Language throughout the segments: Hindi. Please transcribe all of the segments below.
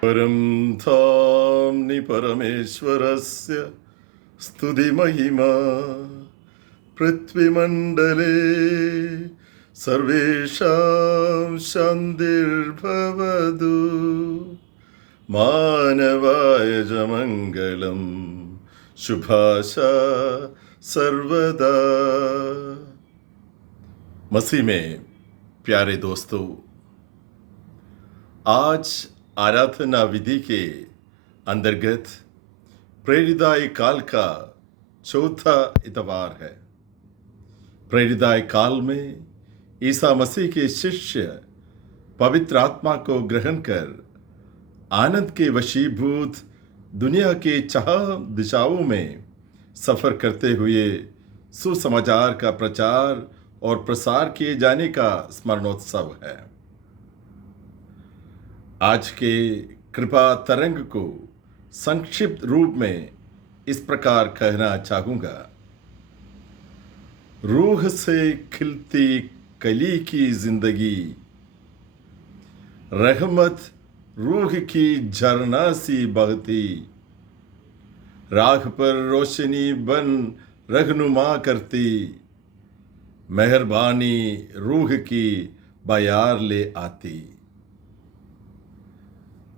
परं धाम्नि परमेश्वरस्य स्तुतिमहिमा पृथ्वीमण्डले सर्वेषां शान्तिर्भवतु। मानवाय च मङ्गलं शुभाशा सर्वदा। मसीह में प्यारे दोस्तों, आज आराधना विधि के अंतर्गत प्रेरिताय काल का चौथा इतवार है। प्रेरिताय काल में ईसा मसीह के शिष्य पवित्र आत्मा को ग्रहण कर आनंद के वशीभूत दुनिया के चाह दिशाओं में सफर करते हुए सुसमाचार का प्रचार और प्रसार किए जाने का स्मरणोत्सव है। आज के कृपा तरंग को संक्षिप्त रूप में इस प्रकार कहना चाहूँगा। रूह से खिलती कली की जिंदगी, रहमत रूह की झरना सी बहती, राह पर रोशनी बन रहनुमा करती, मेहरबानी रूह की बयार ले आती।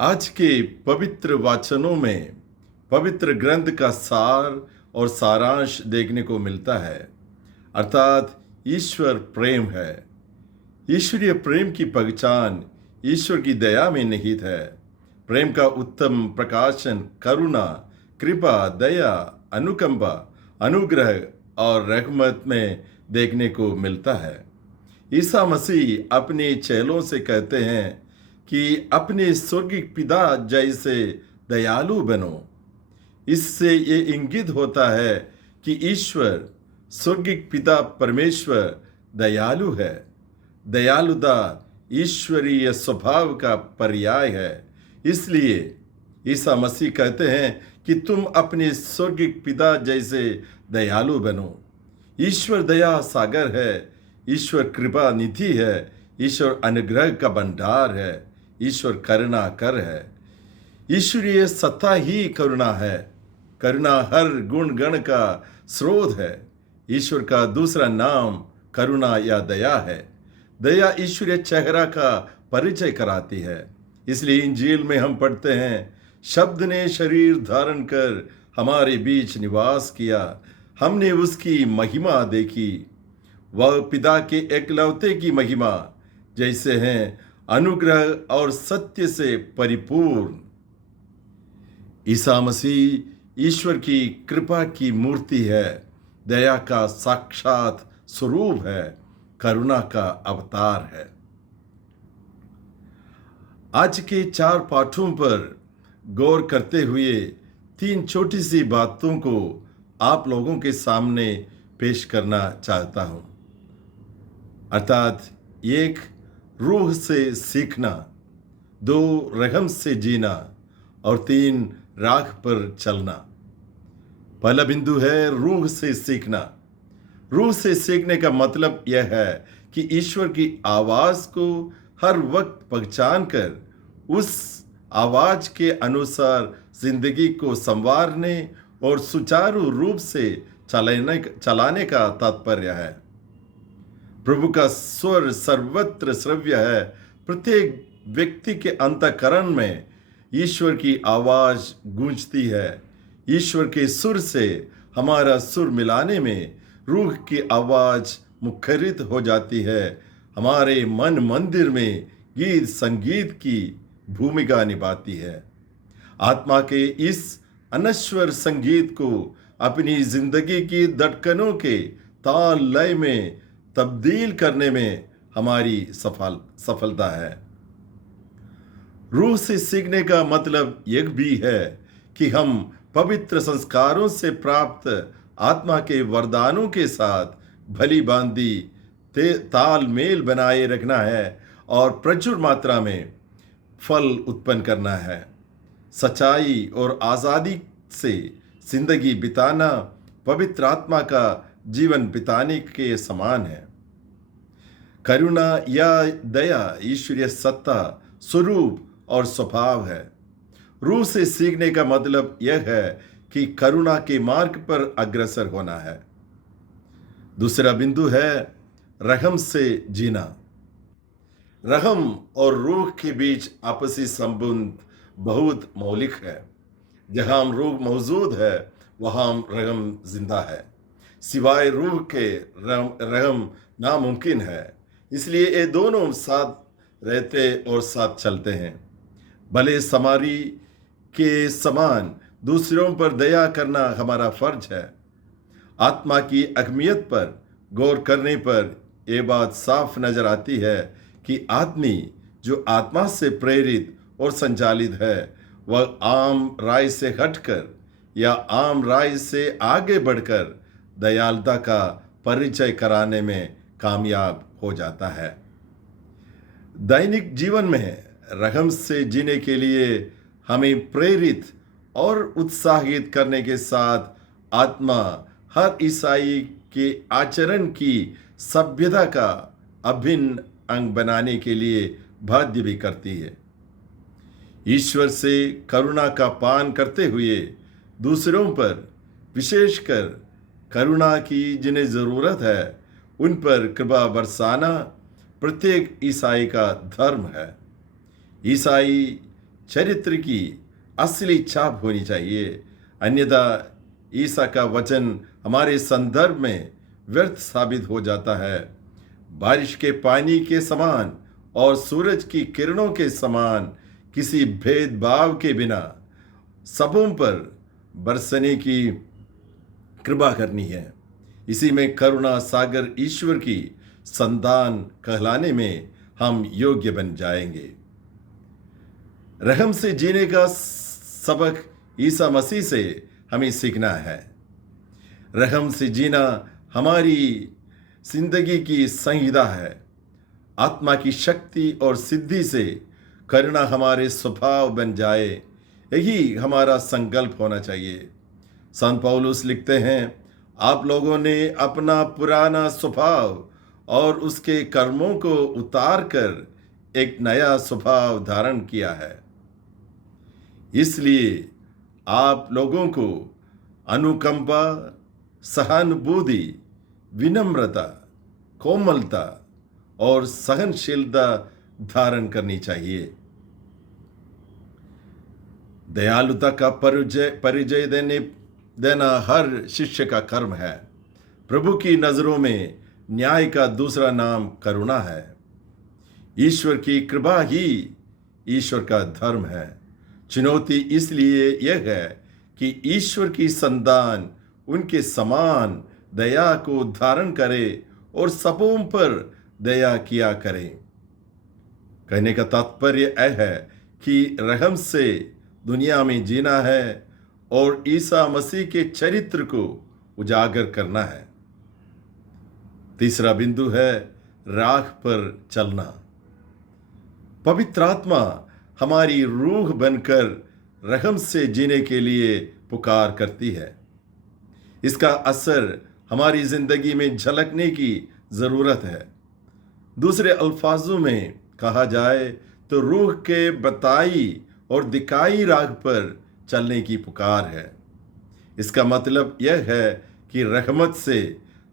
आज के पवित्र वाचनों में पवित्र ग्रंथ का सार और सारांश देखने को मिलता है, अर्थात ईश्वर प्रेम है। ईश्वरीय प्रेम की पहचान ईश्वर की दया में निहित है। प्रेम का उत्तम प्रकाशन करुणा, कृपा, दया, अनुकंपा, अनुग्रह और रहमत में देखने को मिलता है। ईसा मसीह अपने चेलों से कहते हैं कि अपने स्वर्गिक पिता जैसे दयालु बनो। इससे ये इंगित होता है कि ईश्वर स्वर्गिक पिता परमेश्वर दयालु है। दयालुता ईश्वरीय स्वभाव का पर्याय है। इसलिए ईसा मसीह कहते हैं कि तुम अपने स्वर्गिक पिता जैसे दयालु बनो। ईश्वर दया सागर है, ईश्वर कृपा निधि है, ईश्वर अनुग्रह का भंडार है, ईश्वर करुणा कर है। ईश्वरीय सत्ता ही करुणा है। करुणा हर गुण गण का स्रोत है। ईश्वर का दूसरा नाम करुणा या दया है। दया ईश्वरीय चेहरा का परिचय कराती है। इसलिए इंजील में हम पढ़ते हैं, शब्द ने शरीर धारण कर हमारे बीच निवास किया, हमने उसकी महिमा देखी। वह पिता के एकलौते की महिमा जैसे हैं, अनुग्रह और सत्य से परिपूर्ण। ईसा मसीह ईश्वर की कृपा की मूर्ति है, दया का साक्षात स्वरूप है, करुणा का अवतार है। आज के 4 पाठों पर गौर करते हुए 3 छोटी सी बातों को आप लोगों के सामने पेश करना चाहता हूं, अर्थात 1 रूह से सीखना, 2 रहम से जीना और 3 राह पर चलना। पहला बिंदु है रूह से सीखना। रूह से सीखने का मतलब यह है कि ईश्वर की आवाज को हर वक्त पहचान कर उस आवाज के अनुसार जिंदगी को संवारने और सुचारू रूप से चलाने का तात्पर्य है। प्रभु का स्वर सर्वत्र श्रव्य है। प्रत्येक व्यक्ति के अंतःकरण में ईश्वर की आवाज गूंजती है। ईश्वर के सुर से हमारा सुर मिलाने में रूह की आवाज मुखरित हो जाती है। हमारे मन मंदिर में गीत संगीत की भूमिका निभाती है। आत्मा के इस अनश्वर संगीत को अपनी जिंदगी की धड़कनों के ताल लय में तब्दील करने में हमारी सफलता है। रूह से सीखने का मतलब यह भी है कि हम पवित्र संस्कारों से प्राप्त आत्मा के वरदानों के साथ भली भांति तालमेल बनाए रखना है और प्रचुर मात्रा में फल उत्पन्न करना है। सच्चाई और आज़ादी से जिंदगी बिताना पवित्र आत्मा का जीवन बिताने के समान है। करुणा या दया ईश्वरीय सत्ता, स्वरूप और स्वभाव है। रूह से सीखने का मतलब यह है कि करुणा के मार्ग पर अग्रसर होना है। दूसरा बिंदु है रहम से जीना। रहम और रूह के बीच आपसी संबंध बहुत मौलिक है। जहां रूह मौजूद है वहां रहम जिंदा है। सिवाय रूह के रहम नामुमकिन है। इसलिए ये दोनों साथ रहते और साथ चलते हैं। भले समारी के समान दूसरों पर दया करना हमारा फर्ज है। आत्मा की अहमियत पर गौर करने पर यह बात साफ नजर आती है कि आदमी जो आत्मा से प्रेरित और संचालित है वह आम राय से हटकर या आम राय से आगे बढ़कर दयालुता का परिचय कराने में कामयाब हो जाता है। दैनिक जीवन में रहम से जीने के लिए हमें प्रेरित और उत्साहित करने के साथ आत्मा हर ईसाई के आचरण की सभ्यता का अभिन्न अंग बनाने के लिए बाध्य भी करती है। ईश्वर से करुणा का पान करते हुए दूसरों पर, विशेषकर करुणा की जिन्हें ज़रूरत है, उन पर कृपा बरसाना प्रत्येक ईसाई का धर्म है। ईसाई चरित्र की असली छाप होनी चाहिए, अन्यथा ईसा का वचन हमारे संदर्भ में व्यर्थ साबित हो जाता है। बारिश के पानी के समान और सूरज की किरणों के समान किसी भेदभाव के बिना सबों पर बरसने की कृपा करनी है। इसी में करुणा सागर ईश्वर की संतान कहलाने में हम योग्य बन जाएंगे। रहम से जीने का सबक ईसा मसीह से हमें सीखना है। रहम से जीना हमारी जिंदगी की संहिता है। आत्मा की शक्ति और सिद्धि से करुणा हमारे स्वभाव बन जाए, यही हमारा संकल्प होना चाहिए। संत पौलुस लिखते हैं, आप लोगों ने अपना पुराना स्वभाव और उसके कर्मों को उतार कर एक नया स्वभाव धारण किया है। इसलिए आप लोगों को अनुकंपा, सहानुभूति, विनम्रता, कोमलता और सहनशीलता धारण करनी चाहिए। दयालुता का परिचय देना हर शिष्य का कर्म है। प्रभु की नजरों में न्याय का दूसरा नाम करुणा है। ईश्वर की कृपा ही ईश्वर का धर्म है। चुनौती इसलिए यह है कि ईश्वर की संतान उनके समान दया को धारण करे और सबों पर दया किया करे। कहने का तात्पर्य यह है कि रहम से दुनिया में जीना है और ईसा मसीह के चरित्र को उजागर करना है। तीसरा बिंदु है राह पर चलना। पवित्र आत्मा हमारी रूह बनकर रहम से जीने के लिए पुकार करती है। इसका असर हमारी जिंदगी में झलकने की जरूरत है। दूसरे अल्फाजों में कहा जाए तो रूह के बताई और दिखाई राह पर चलने की पुकार है। इसका मतलब यह है कि रहमत से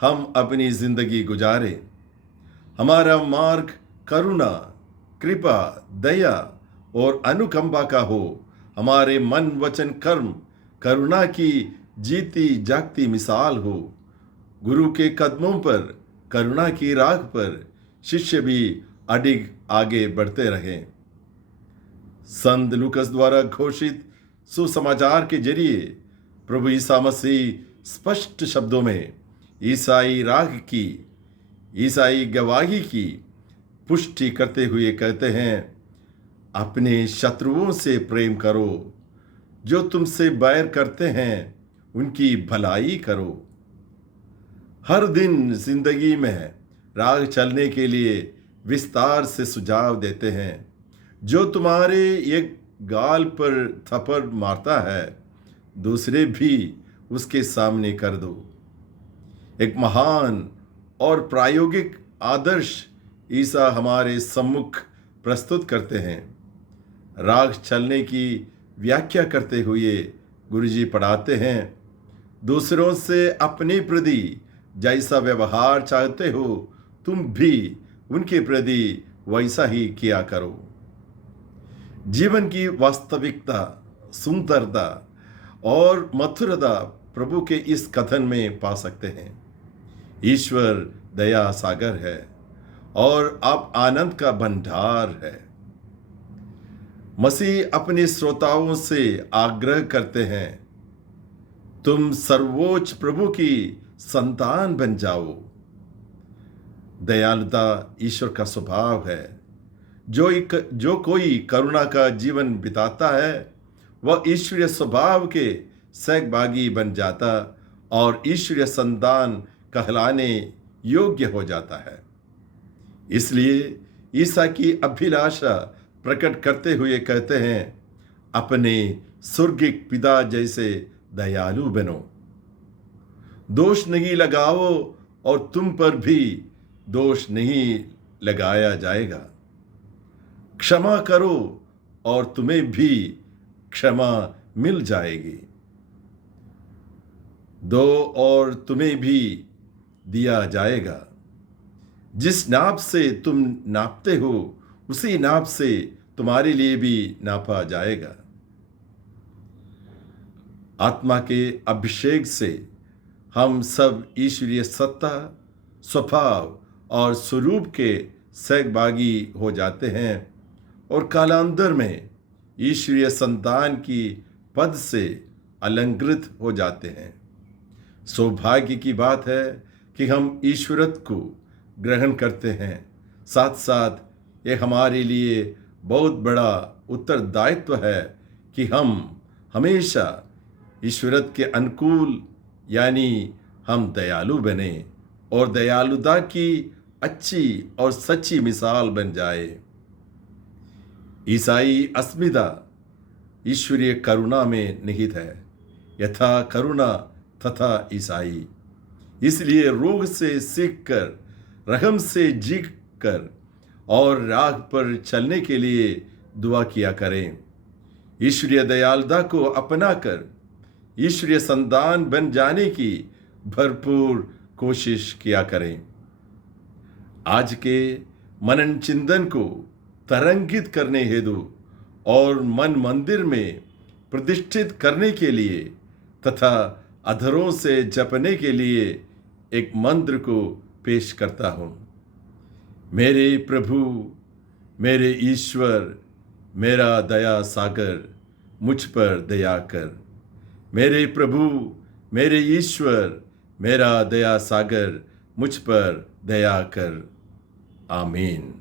हम अपनी जिंदगी गुजारें। हमारा मार्ग करुणा, कृपा, दया और अनुकंपा का हो। हमारे मन, वचन, कर्म करुणा की जीती जागती मिसाल हो। गुरु के कदमों पर, करुणा की राह पर शिष्य भी अडिग आगे बढ़ते रहें। संत लूकस द्वारा घोषित सुसमाचार के जरिए प्रभु ईसा मसीह स्पष्ट शब्दों में ईसाई राग की, ईसाई गवाही की पुष्टि करते हुए कहते हैं, अपने शत्रुओं से प्रेम करो, जो तुमसे बैर करते हैं उनकी भलाई करो। हर दिन जिंदगी में राह चलने के लिए विस्तार से सुझाव देते हैं। जो तुम्हारे एक गाल पर थप्पड़ मारता है, दूसरे भी उसके सामने कर दो। एक महान और प्रायोगिक आदर्श ईसा हमारे सम्मुख प्रस्तुत करते हैं। राह चलने की व्याख्या करते हुए गुरुजी पढ़ाते हैं, दूसरों से अपने प्रति जैसा व्यवहार चाहते हो तुम भी उनके प्रति वैसा ही किया करो। जीवन की वास्तविकता, सुंदरता और मधुरता प्रभु के इस कथन में पा सकते हैं। ईश्वर दया सागर है और अब आनंद का भंडार है। मसीह अपने श्रोताओं से आग्रह करते हैं, तुम सर्वोच्च प्रभु की संतान बन जाओ। दयालुता ईश्वर का स्वभाव है। जो कोई करुणा का जीवन बिताता है वह ईश्वरीय स्वभाव के सहभागी बन जाता और ईश्वरीय संतान कहलाने योग्य हो जाता है। इसलिए ईसा की अभिलाषा प्रकट करते हुए कहते हैं, अपने स्वर्गिक पिता जैसे दयालु बनो। दोष नहीं लगाओ और तुम पर भी दोष नहीं लगाया जाएगा। क्षमा करो और तुम्हें भी क्षमा मिल जाएगी। दो और तुम्हें भी दिया जाएगा। जिस नाप से तुम नापते हो उसी नाप से तुम्हारे लिए भी नापा जाएगा। आत्मा के अभिषेक से हम सब ईश्वरीय सत्ता, स्वभाव और स्वरूप के सहभागी हो जाते हैं और कालांतर में ईश्वरीय संतान की पद से अलंकृत हो जाते हैं। सौभाग्य की बात है कि हम ईश्वरत्व को ग्रहण करते हैं। साथ साथ ये हमारे लिए बहुत बड़ा उत्तरदायित्व है कि हम हमेशा ईश्वरत्व के अनुकूल यानी हम दयालु बने और दयालुता की अच्छी और सच्ची मिसाल बन जाए। ईसाई अस्मिता ईश्वरीय करुणा में निहित है, यथा करुणा तथा ईसाई। इसलिए रोग से सीखकर, रहम से जीत कर और राह पर चलने के लिए दुआ किया करें। ईश्वरीय दयालुता को अपनाकर ईश्वरीय संतान बन जाने की भरपूर कोशिश किया करें। आज के मनन चिंतन को तरंगित करने हेतु और मन मंदिर में प्रतिष्ठित करने के लिए तथा अधरों से जपने के लिए एक मंत्र को पेश करता हूँ। मेरे प्रभु, मेरे ईश्वर, मेरा दया सागर, मुझ पर दया कर। मेरे प्रभु, मेरे ईश्वर, मेरा दया सागर, मुझ पर दया कर। आमीन।